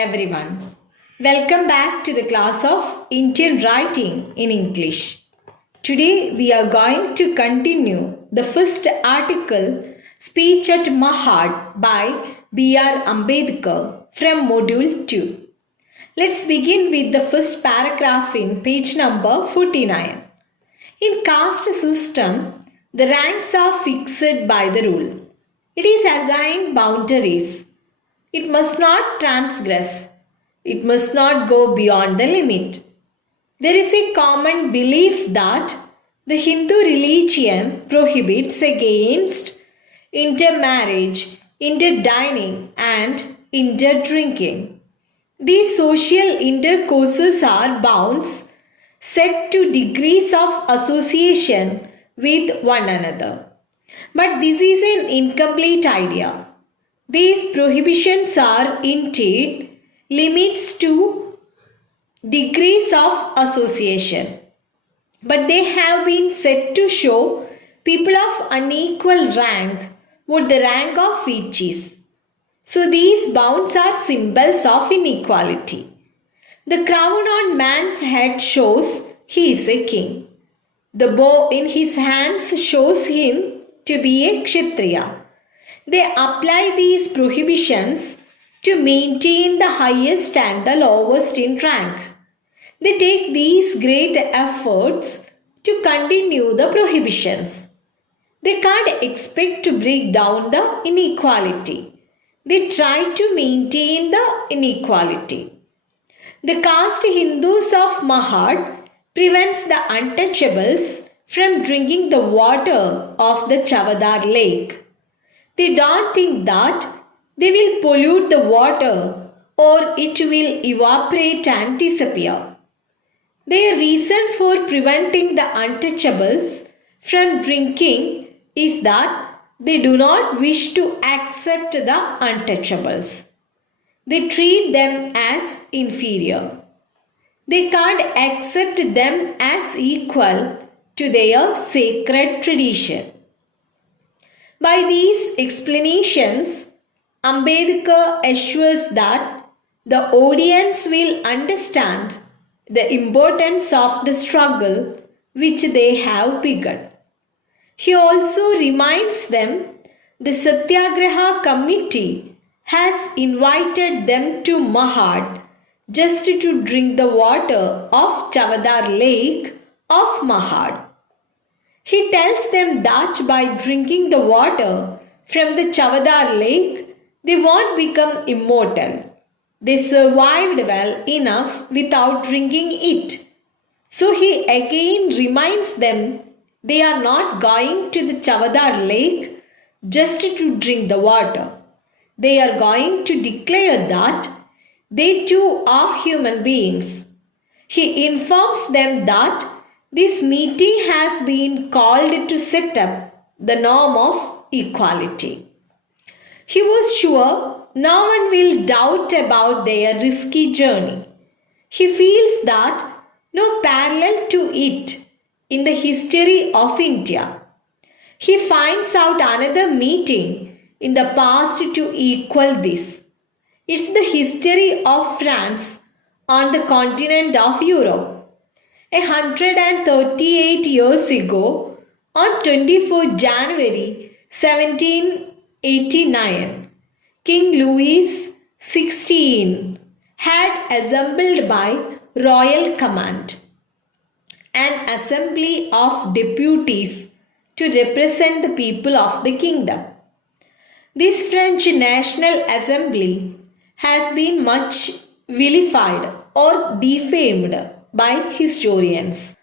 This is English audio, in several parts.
everyone. Welcome back to the class of Indian Writing in English. Today we are going to continue the first article, Speech at Mahad by B.R. Ambedkar from Module 2. Let's begin with the first paragraph in page number 49. In caste system, the ranks are fixed by the rule. It is assigned boundaries. It must not transgress. It must not go beyond the limit. There is a common belief that the Hindu religion prohibits against intermarriage, interdining, and interdrinking. These social intercourses are bounds set to degrees of association with one another. But this is an incomplete idea. These prohibitions are indeed limits to degrees of association, but they have been set to show people of unequal rank what the rank of each is. So these bounds are symbols of inequality. The crown on man's head shows he is a king. The bow in his hands shows him to be a Kshatriya. They apply these prohibitions to maintain the highest and the lowest in rank. They take these great efforts to continue the prohibitions. They can't expect to break down the inequality. They try to maintain the inequality. The caste Hindus of Mahad prevents the untouchables from drinking the water of the Chavadar lake. They don't think that they will pollute the water or it will evaporate and disappear. Their reason for preventing the untouchables from drinking is that they do not wish to accept the untouchables. They treat them as inferior. They can't accept them as equal to their sacred tradition. By these explanations, Ambedkar assures that the audience will understand the importance of the struggle which they have begun. He also reminds them the Satyagraha committee has invited them to Mahad just to drink the water of Chavadar lake of Mahad. He tells them that by drinking the water from the Chavadar lake, they won't become immortal. They survived well enough without drinking it. So he again reminds them they are not going to the Chavadar lake just to drink the water. They are going to declare that they too are human beings. He informs them that this meeting has been called to set up the norm of equality. He was sure no one will doubt about their risky journey. He feels that no parallel to it in the history of India. He finds out another meeting in the past to equal this. It's the history of France on the continent of Europe. 138 years ago, on 24 January 1789, King Louis XVI had assembled by royal command an assembly of deputies to represent the people of the kingdom. This French National Assembly has been much vilified or defamed by historians.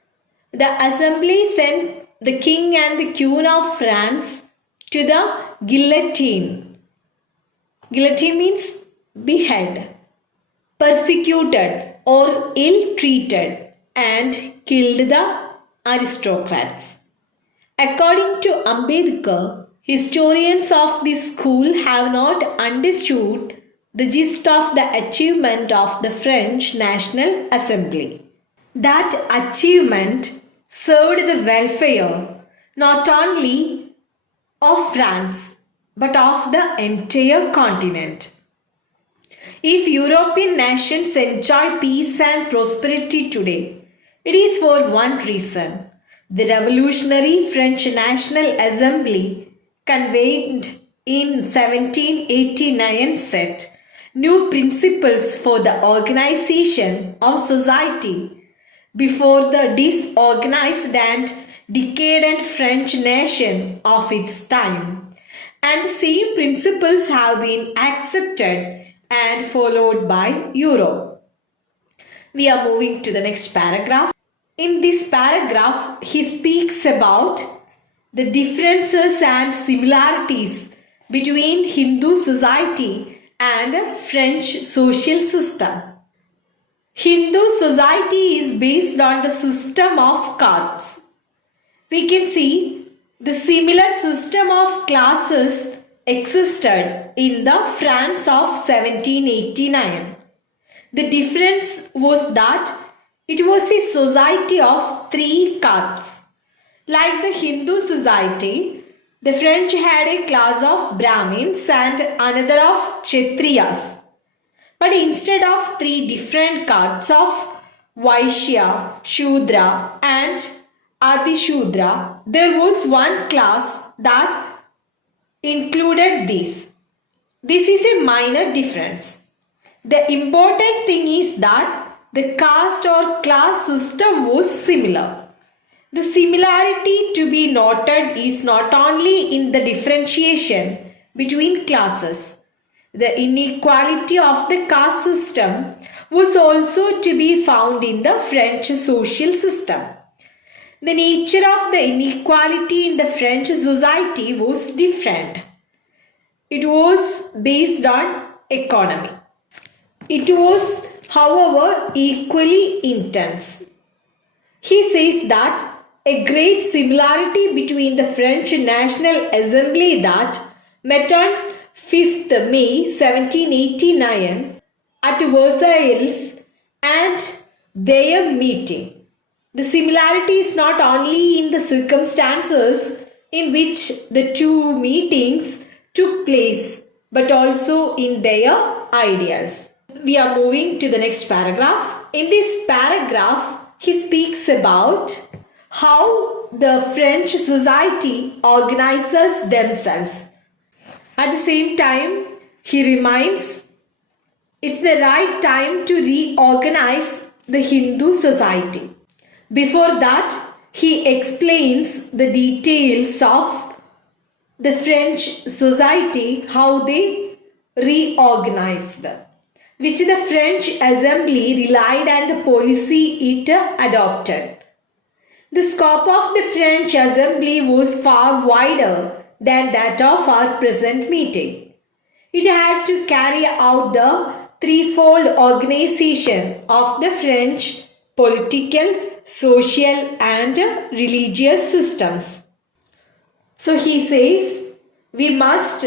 The assembly sent the king and the queen of France to the guillotine. Guillotine means behead, persecuted or ill-treated and killed the aristocrats. According to Ambedkar, historians of this school have not understood the gist of the achievement of the French National Assembly. That achievement served the welfare not only of France but of the entire continent. If European nations enjoy peace and prosperity today, it is for one reason. The revolutionary French National Assembly, convened in 1789, set new principles for the organization of society before the disorganized and decadent French nation of its time. And the same principles have been accepted and followed by Europe. We are moving to the next paragraph. In this paragraph, he speaks about the differences and similarities between Hindu society and French social system. Hindu society is based on the system of castes. We can see the similar system of classes existed in the France of 1789. The difference was that it was a society of three castes. Like the Hindu society, the French had a class of Brahmins and another of Kshatriyas. But instead of three different castes of Vaishya, Shudra and Adishudra, there was one class that included these. This is a minor difference. The important thing is that the caste or class system was similar. The similarity to be noted is not only in the differentiation between classes. The inequality of the caste system was also to be found in the French social system. The nature of the inequality in the French society was different. It was based on economy. It was, however, equally intense. He says that a great similarity between the French National Assembly that met on 5th May 1789 at Versailles and their meeting. The similarity is not only in the circumstances in which the two meetings took place, but also in their ideals. We are moving to the next paragraph. In this paragraph, he speaks about how the French society organizes themselves. At the same time, he reminds it's the right time to reorganize the Hindu society. Before that, he explains the details of the French society, how they reorganized, which the French Assembly relied on the policy it adopted. The scope of the French Assembly was far wider than that of our present meeting. It had to carry out the threefold organization of the French political, social and religious systems. So he says, we must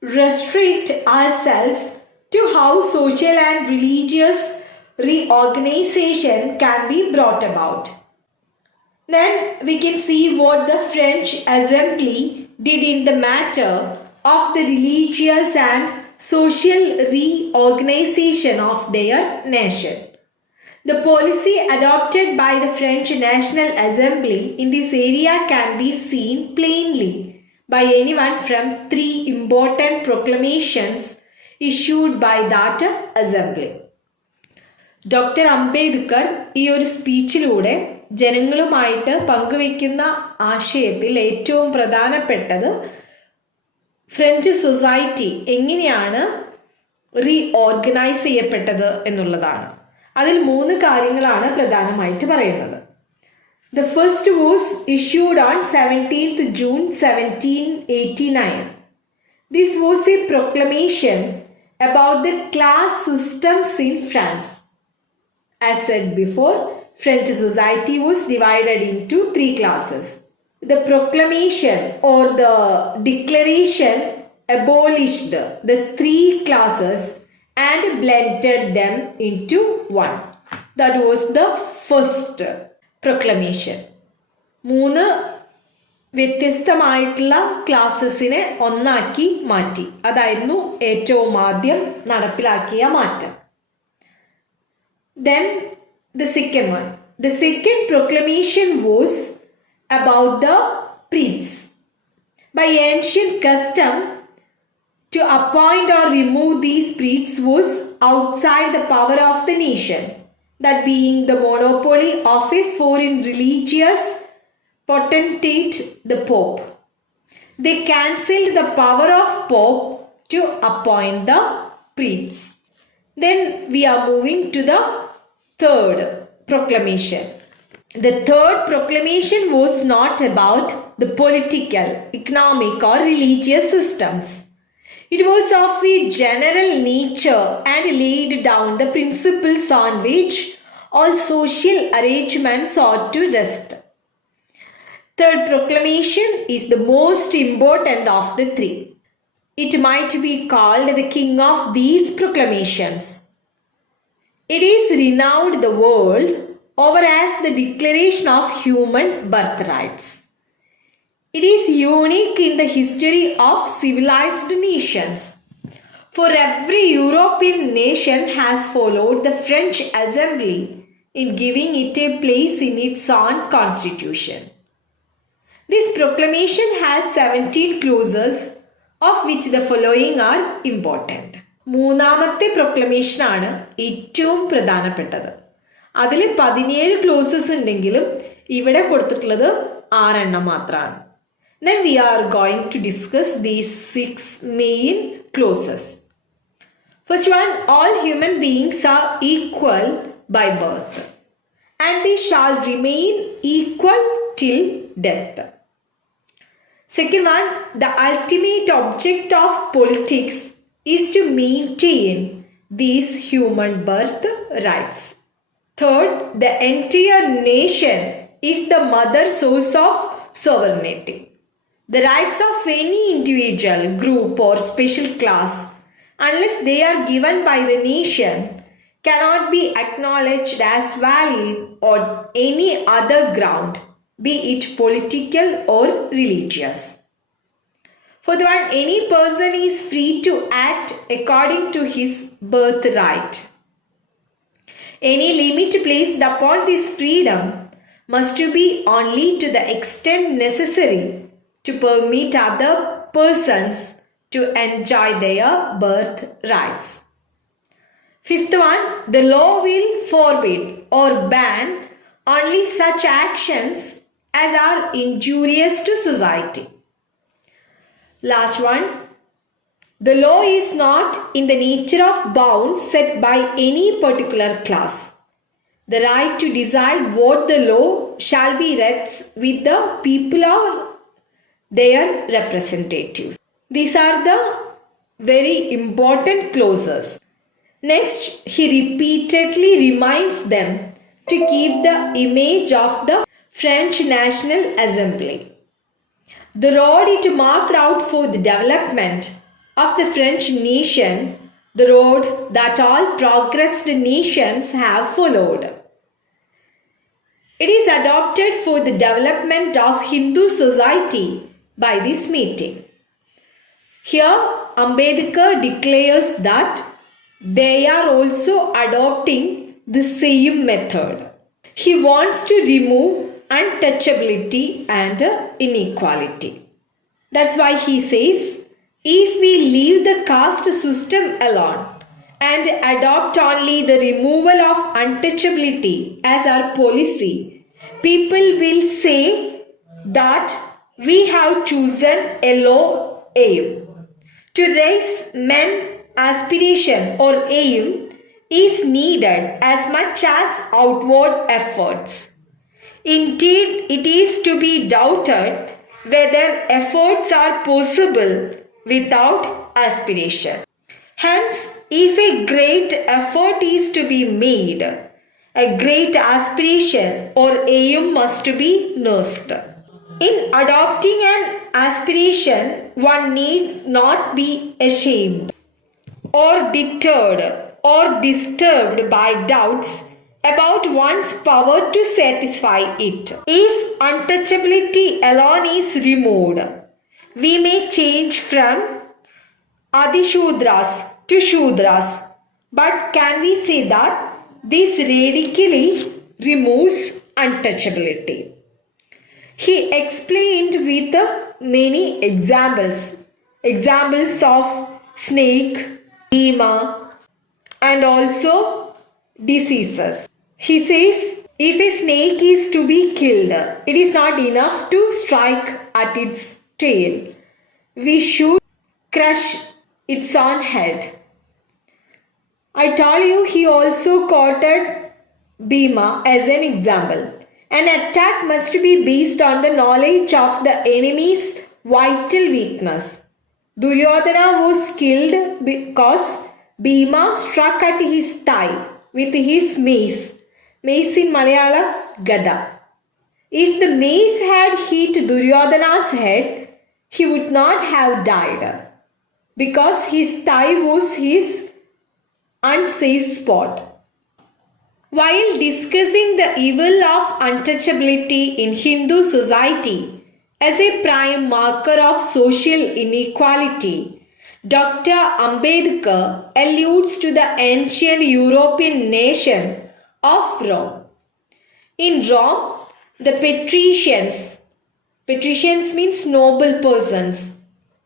restrict ourselves to how social and religious reorganization can be brought about. Then we can see what the French Assembly did in the matter of the religious and social reorganization of their nation. The policy adopted by the French National Assembly in this area can be seen plainly by anyone from three important proclamations issued by that assembly. Doctor Ambedkar ഈ ഒരു സ്പീച്ചിലൂടെ ജനങ്ങളുമായിട്ട് പങ്കുവയ്ക്കുന്ന ആശയത്തിൽ ഏറ്റവും പ്രധാനപ്പെട്ടത് French society എങ്ങനെയാണ് reorganise ചെയ്യപ്പെട്ടത് എന്നുള്ളതാണ്. അതിൽ 3 കാര്യങ്ങളാണ് പ്രധാനമായിട്ട് പറയുന്നത്. The first was issued on 17th June 1789. This was a proclamation about the class systems in France. As said before, French society was divided into 3 classes. The proclamation or the declaration abolished the 3 classes and blended them into one. That was the first proclamation. 3 വ്യത്യസ്തമായിട്ടുള്ള ക്ലാസ്സസിനെ ഒന്നാക്കി മാറ്റി. അതായിരുന്നു ഏറ്റവും ആദ്യം നടപ്പിലാക്കിയ മാറ്റം. Then the second one. The second proclamation was about the priests. By ancient custom, to appoint or remove these priests was outside the power of the nation, that being the monopoly of a foreign religious potentate, the Pope. They cancelled the power of Pope to appoint the priests. Then we are moving to the third proclamation. The third proclamation was not about the political, economic or religious systems. It was of a general nature and laid down the principles on which all social arrangements ought to rest. Third proclamation is the most important of the three. It might be called the king of these proclamations. It is renowned the world over as the Declaration of Human Birthrights. It is unique in the history of civilized nations. For every European nation has followed the French Assembly in giving it a place in its own constitution. This proclamation has 17 clauses, of which the following are important. മൂന്നാമത്തെ proclamation ആണ് ഏറ്റവും പ്രധാനപ്പെട്ടത്. അതിൽ 17 closes ഉണ്ടെങ്കിലും ഇവിടെ കൊടുത്തിട്ടുള്ളത് 6 എണ്ണം മാത്രമാണ്. Then we are going to discuss these 6 main clauses. First one, all human beings are equal by birth and they shall remain equal till death. Second one, the ultimate object of politics is to maintain these human birth rights. Third, the entire nation is the mother source of sovereignty. The rights of any individual, group or special class, unless they are given by the nation, cannot be acknowledged as valid on any other ground, be it political or religious. For the one, any person is free to act according to his birthright. Any limit placed upon this freedom must be only to the extent necessary to permit other persons to enjoy their birthrights. Fifth one, the law will forbid or ban only such actions as are injurious to society. Last one, the law is not in the nature of bounds set by any particular class. The right to decide what the law shall be rests with the people or their representatives. These are the very important clauses. Next, he repeatedly reminds them to keep the image of the French National Assembly. The road it marked out for the development of the French nation, the road that all progressed nations have followed. It is adopted for the development of Hindu society by this meeting. Here, Ambedkar declares that they are also adopting the same method. He wants to remove untouchability and inequality. That's why he says, if we leave the caste system alone and adopt only the removal of untouchability as our policy, people will say that we have chosen a low aim. To raise men aspiration or aim is needed as much as outward efforts. Indeed, it is to be doubted whether efforts are possible without aspiration. Hence, if a great effort is to be made, a great aspiration or aim must be nursed. In adopting an aspiration, one need not be ashamed or deterred or disturbed by doubts about one's power to satisfy it. If untouchability alone is removed, we may change from Adishudras to Shudras. But can we say that this radically removes untouchability? He explained with many examples. Examples of snake, Bhima, and also diseases. He says, if a snake is to be killed, it is not enough to strike at its tail. We should crush its own head. I told you he also quoted Bhima as an example. An attack must be based on the knowledge of the enemy's vital weakness. Duryodhana was killed because Bhima struck at his thigh with his mace. Mace in Malayalam, Gada. If the mace had hit Duryodhana's head, he would not have died because his thigh was his unsafe spot. While discussing the evil of untouchability in Hindu society as a prime marker of social inequality, Dr. Ambedkar alludes to the ancient European nation of Rome. In Rome, the patricians means noble persons,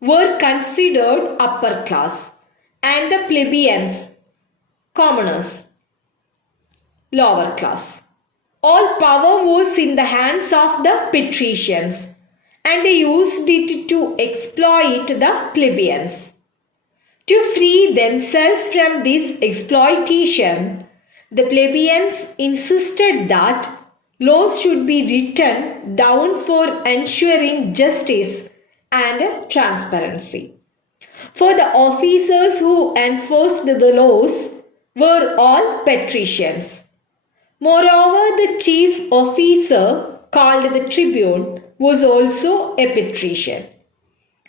were considered upper class, and the plebeians, commoners, lower class. All power was in the hands of the patricians, and they used it to exploit the plebeians. To free themselves from this exploitation, the plebeians insisted that laws should be written down for ensuring justice and transparency. For the officers who enforced the laws were all patricians. Moreover, the chief officer, called the tribune, was also a patrician.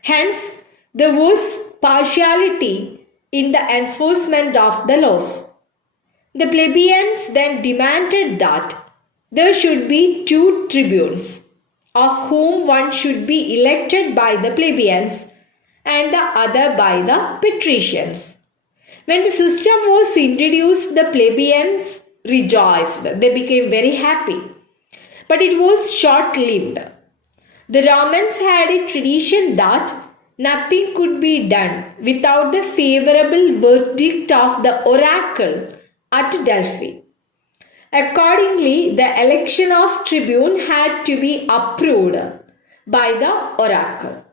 Hence, there was partiality in the enforcement of the laws. The plebeians then demanded that there should be 2 tribunes, of whom one should be elected by the plebeians and the other by the patricians. When the system was introduced, the plebeians rejoiced. They became very happy. But it was short-lived. The Romans had a tradition that nothing could be done without the favorable verdict of the oracle at Delphi. Accordingly, the election of tribune had to be approved by the oracle.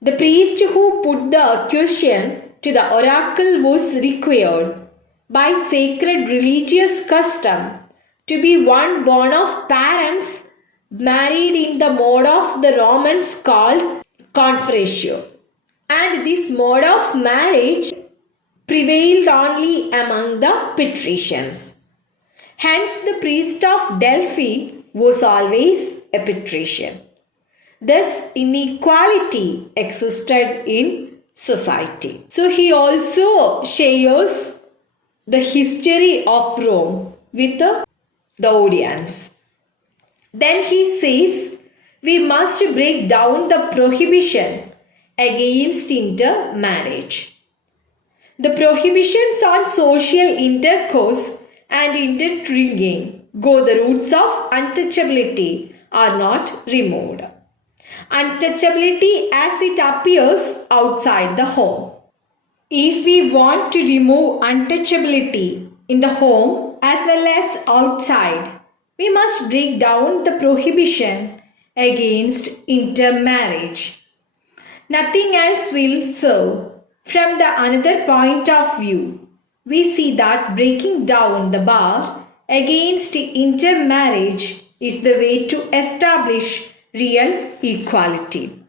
The priest who put the question to the oracle was required by sacred religious custom to be one born of parents married in the mode of the Romans called conferatio. And this mode of marriage prevailed only among the patricians. Hence, the priest of Delphi was always a patrician. Thus, inequality existed in society. So, he also shares the history of Rome with the audience. Then he says, we must break down the prohibition against intermarriage. The prohibitions on social intercourse and interdrinking go the roots of untouchability are not removed. Untouchability as it appears outside the home. If we want to remove untouchability in the home as well as outside, we must break down the prohibition against intermarriage. Nothing else will serve. From the another point of view, we see that breaking down the bar against intermarriage is the way to establish real equality.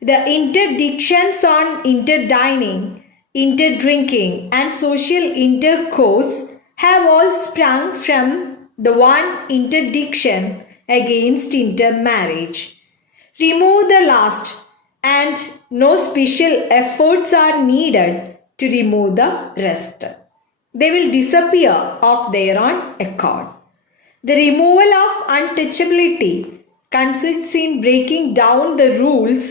The interdictions on interdining, interdrinking, and social intercourse have all sprung from the one interdiction against intermarriage. Remove the last, and no special efforts are needed to remove the rest. They will disappear of their own accord. The removal of untouchability consists in breaking down the rules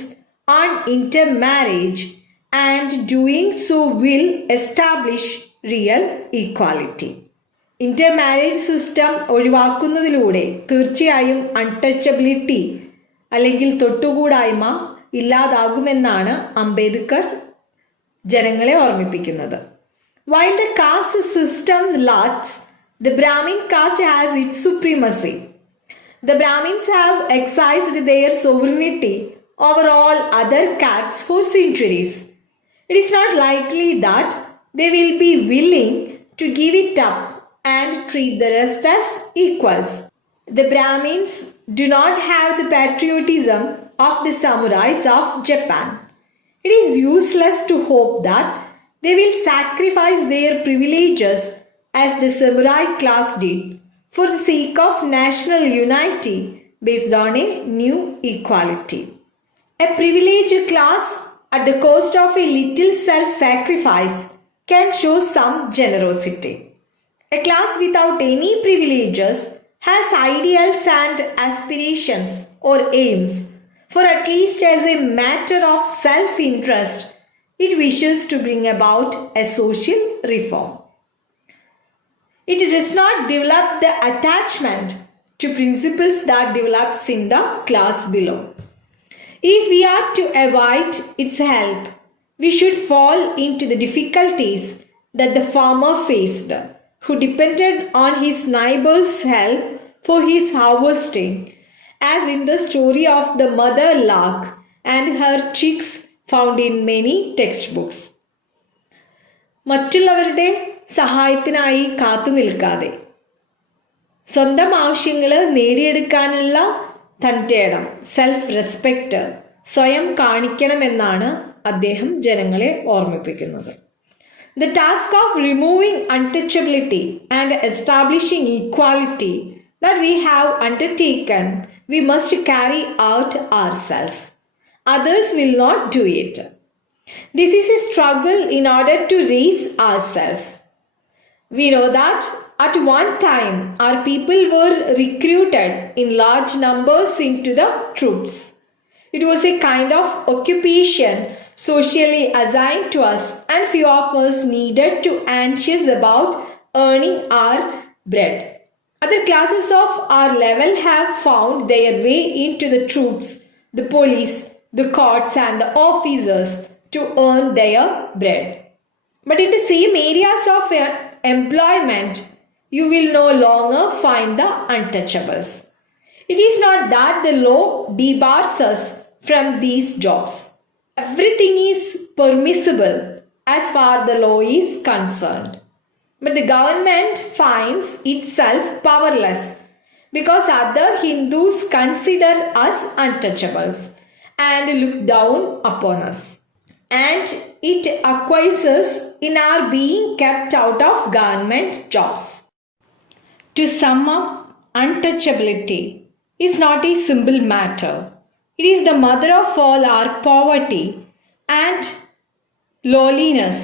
on intermarriage, and doing so will establish real equality. Intermarriage system ഒഴിവാക്കുന്നതിലൂടെ തീർച്ചയായും untouchability അല്ലെങ്കിൽ തൊട്ടുകൂടായ്മ ഇല്ലാതാകുമെന്നാണ് അംബേദ്കർ ജനങ്ങളെ ഓർമ്മിപ്പിക്കുന്നത്. While the caste system lasts, the Brahmin caste has its supremacy. The Brahmins have exercised their sovereignty over all other castes for centuries. It is not likely that they will be willing to give it up and treat the rest as equals. The Brahmins do not have the patriotism of the samurais of Japan. It is useless to hope that they will sacrifice their privileges as the samurai class did for the sake of national unity based on a new equality. A privileged class at the cost of a little self-sacrifice can show some generosity. A class without any privileges has ideals and aspirations or aims, for at least as a matter of self-interest, it wishes to bring about a social reform. It does not develop the attachment to principles that develops in the class below. If we are to avoid its help, we should fall into the difficulties that the farmer faced, who depended on his neighbor's help for his harvesting, as in the story of the mother lark and her chicks found in many textbooks. മറ്റുള്ളവരുടെ സഹായത്തിനായി കാത്തു നിൽക്കാതെ സ്വന്തം ആവശ്യങ്ങൾ നേടിയെടുക്കാനുള്ള തൻ്റെ ഇടം self respect സ്വയം കാണിക്കണമെന്നാണ് അദ്ദേഹം ജനങ്ങളെ ഓർമ്മിപ്പിക്കുന്നത്. The task of removing untouchability and establishing equality that we have undertaken, we must carry out ourselves. Others will not do it. This is a struggle in order to raise ourselves. We know that at one time our people were recruited in large numbers into the troops. It was a kind of occupation socially assigned to us, and few of us needed to anxious about earning our bread. Other classes of our level have found their way into the troops, the police, the courts and the officers to earn their bread. But in the same areas of employment, you will no longer find the untouchables. It is not that the law debars us from these jobs. Everything is permissible as far the law is concerned. But the government finds itself powerless because other Hindus consider us untouchables and look down upon us. And it acquiesces in our being kept out of government jobs. To sum up, untouchability is not a simple matter. It is the mother of all our poverty and lowliness,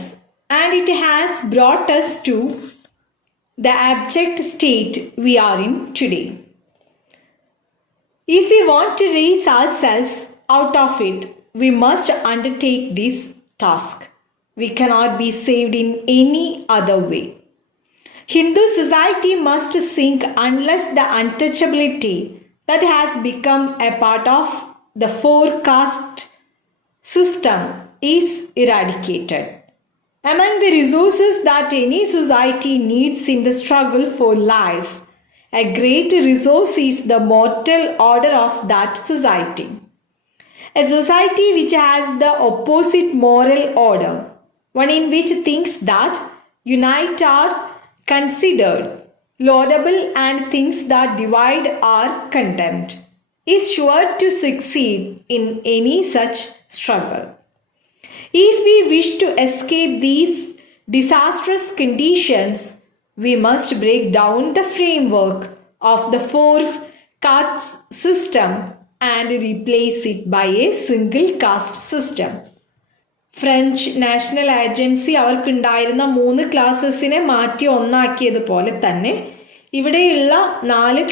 and it has brought us to the abject state we are in today. If we want to raise ourselves out of it, we must undertake this task. We cannot be saved in any other way. Hindu society must sink unless the untouchability that has become a part of the four caste system is eradicated. Among the resources that any society needs in the struggle for life, a great resource is the moral order of that society. A society which has the opposite moral order, one in which things that unite are considered laudable and things that divide are condemned, is sure to succeed in any such struggle. If we wish to escape these disastrous conditions, we must break down the framework of the four caste system and replace it by a single caste system. French national agency അവർക്കുണ്ടായിരുന്ന 3 ക്ലാസ്സസിനെ മാറ്റി ഒന്നാക്കിയതുപോലെ തന്നെ ഇവിടെയുള്ള 4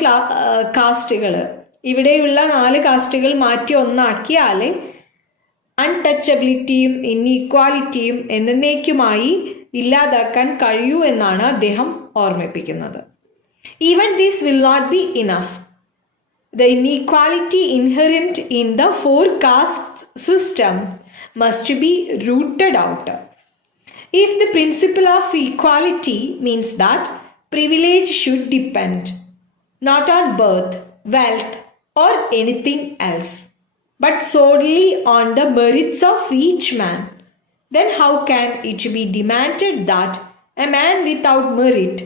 കാസ്റ്റുകൾ മാറ്റി ഒന്നാക്കിയാൽ അൺടച്ചബിലിറ്റിയും ഇൻഈക്വാലിറ്റിയും എന്നേക്കുമായി ഇല്ലാതാക്കാൻ കഴിയൂ എന്നാണ് അദ്ദേഹം ഓർമ്മിപ്പിക്കുന്നത്. Even this will not be enough. The inequality inherent in the 4 caste system must be rooted out. If the principle of equality means that privilege should depend not on birth, wealth, or anything else, but solely on the merits of each man, then how can it be demanded that a man without merit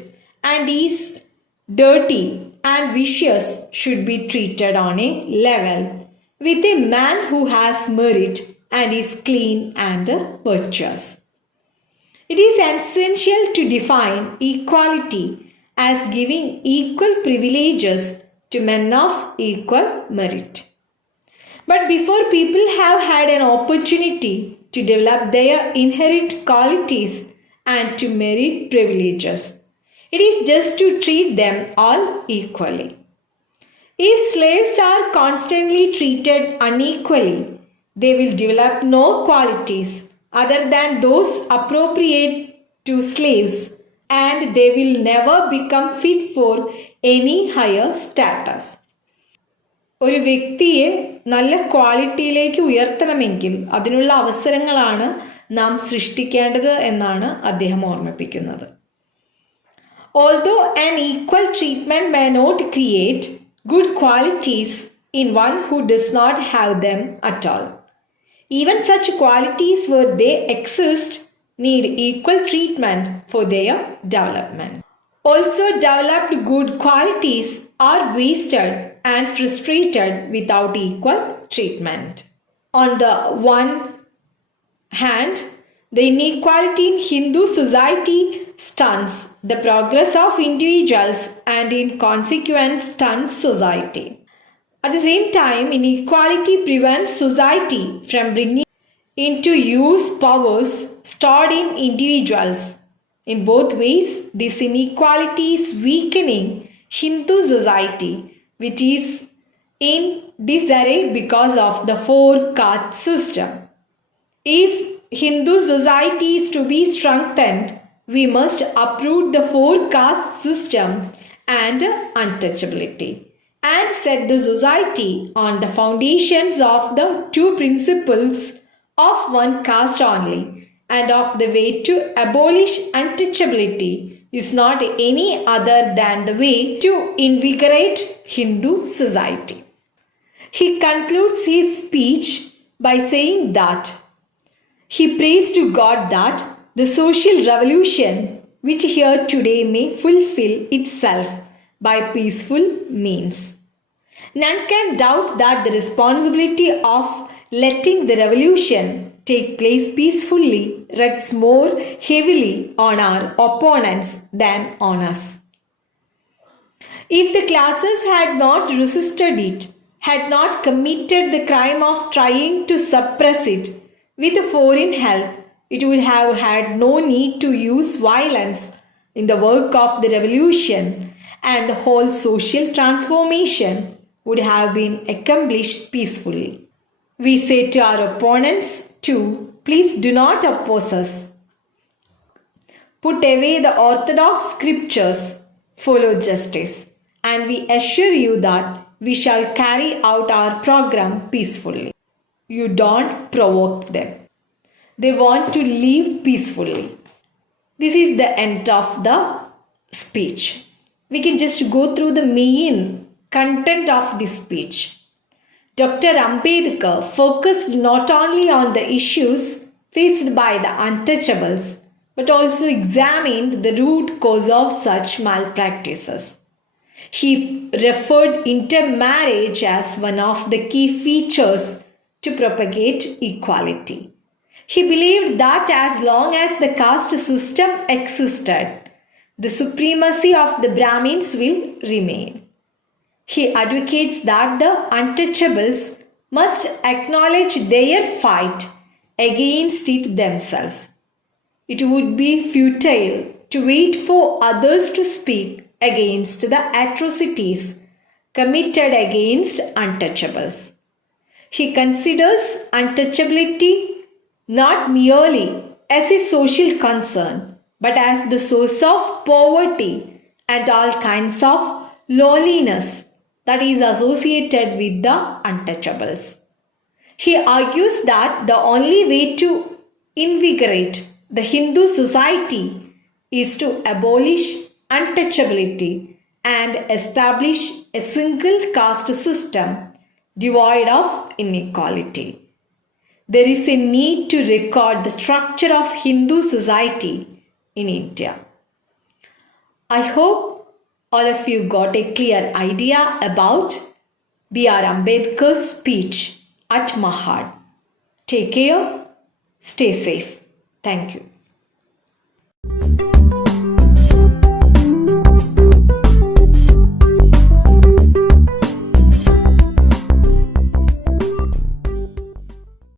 and is dirty and vicious should be treated on a level with a man who has merit and is clean and virtuous? It is essential to define equality as giving equal privileges to men of equal merit. But before people have had an opportunity to develop their inherent qualities and to merit privileges, it is just to treat them all equally. If slaves are constantly treated unequally, they will develop no qualities other than those appropriate to slaves, and they will never become fit for any higher status. ഒരു വ്യക്തിയെ നല്ല ക്വാളിറ്റിയിലേക്ക് ഉയർത്തണമെങ്കിൽ അതിനുള്ള അവസരങ്ങളാണ് നാം സൃഷ്ടിക്കേണ്ടത് എന്നാണ് അദ്ദേഹം ഓർമ്മിപ്പിക്കുന്നത്. Although an equal treatment may not create good qualities in one who does not have them at all, even such qualities where they exist need equal treatment for their development. Also, developed good qualities are wasted and frustrated without equal treatment. On the one hand, the inequality in Hindu society stunts the progress of individuals and in consequence stunts society. At the same time, inequality prevents society from bringing into use powers stored in individuals. In both ways, this inequality is weakening Hindu society, which is in disarray because of the 4 caste system. If Hindu society is to be strengthened, we must uproot the 4 caste system and untouchability and set the society on the foundations of the 2 principles of 1 caste only, and of the way to abolish untouchability is not any other than the way to invigorate Hindu society. He concludes his speech by saying that he prays to God that the social revolution which here today may fulfill itself by peaceful means. None can doubt that the responsibility of letting the revolution take place peacefully rests more heavily on our opponents than on us. If the classes had not resisted it, had not committed the crime of trying to suppress it with foreign help, it would have had no need to use violence in the work of the revolution, and the whole social transformation would have been accomplished peacefully. We say to our opponents too, please do not oppose us. Put away the orthodox scriptures, follow justice, and we assure you that we shall carry out our program peacefully. You don't provoke them. They want to live peacefully. This is the end of the speech. We can just go through the main content of this speech. Dr. Ambedkar focused not only on the issues faced by the untouchables, but also examined the root cause of such malpractices. He referred intermarriage as one of the key features to propagate equality. He believed that as long as the caste system existed, the supremacy of the Brahmins will remain. He advocates that the untouchables must acknowledge their fight against it themselves. It would be futile to wait for others to speak against the atrocities committed against untouchables. He considers untouchability not merely as a social concern, but as the source of poverty and all kinds of lowliness that is associated with the untouchables. He argues that the only way to invigorate the Hindu society is to abolish untouchability and establish a single caste system devoid of inequality. There is a need to record the structure of Hindu society in India. I hope all of you got a clear idea about B.R. Ambedkar's speech at Mahad. Take care, stay safe. Thank you.